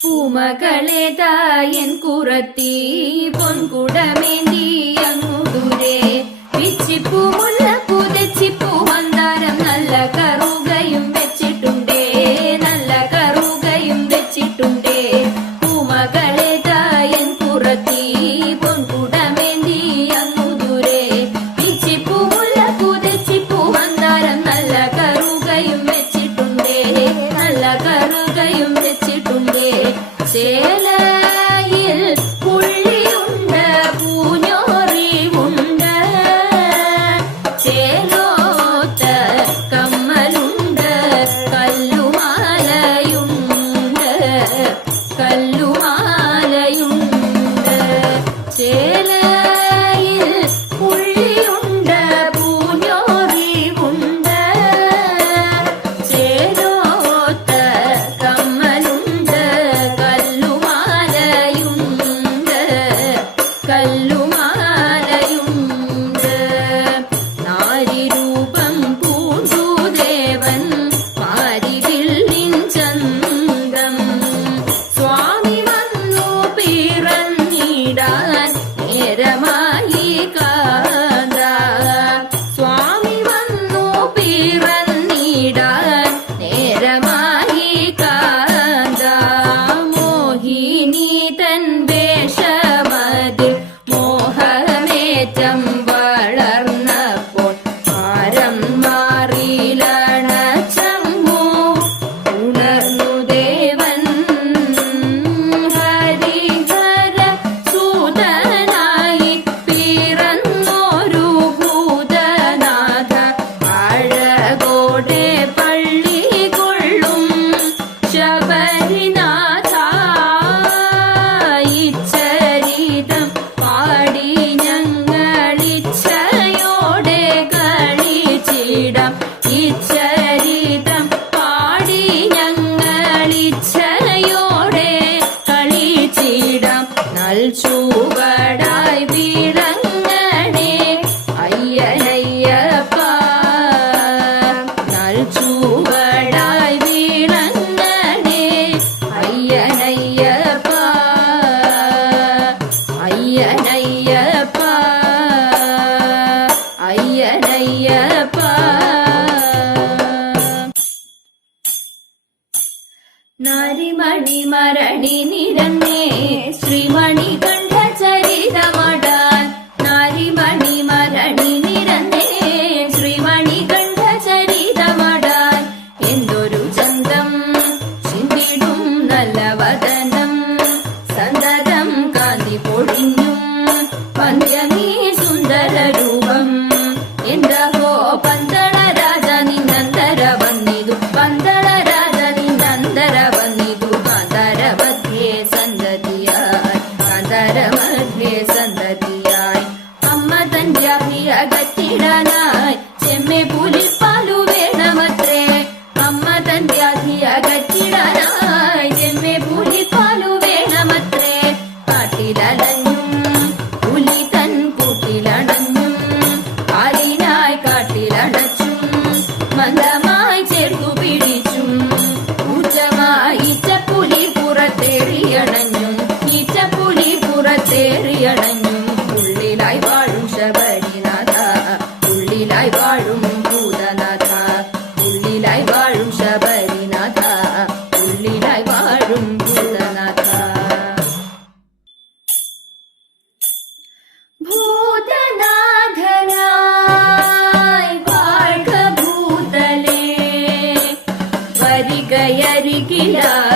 பூமகளே தாயன் குரத்தி பொன்குடமேந்தி കല്ലുമാലയുണ്ട്. ചേലയിൽ പുള്ളിയുണ്ട് പൂഞ്ഞോറിവുണ്ട് ചേരോത്ത കമ്മലുണ്ട് കല്ലുമാലയുണ്ട്. കല്ലുമാല ஐயனையப்பா ஐயனையப்பா நரிமணி மரணி நிறமே ஸ்ரீமணிகள் பொழியும் பஞ்சமி சுந்தர ரூபம் என்றகோ பந்தள ராಜನಿ ನಂದರ ಬಂದಿದು ಪಂದಳ ರಾಜನಿ ನಂದರ ಬಂದಿದು ಬಾಂಧರ ಮಧ್ಯೆ ಸಂದತಿಯಾಯ್ ಬಾಂಧರ ಮಧ್ಯೆ ಸಂದತಿಯಾಯ್ ಅಮ್ಮ ತಂಜಾತಿಯ ಗತ್ತಿಡನ kila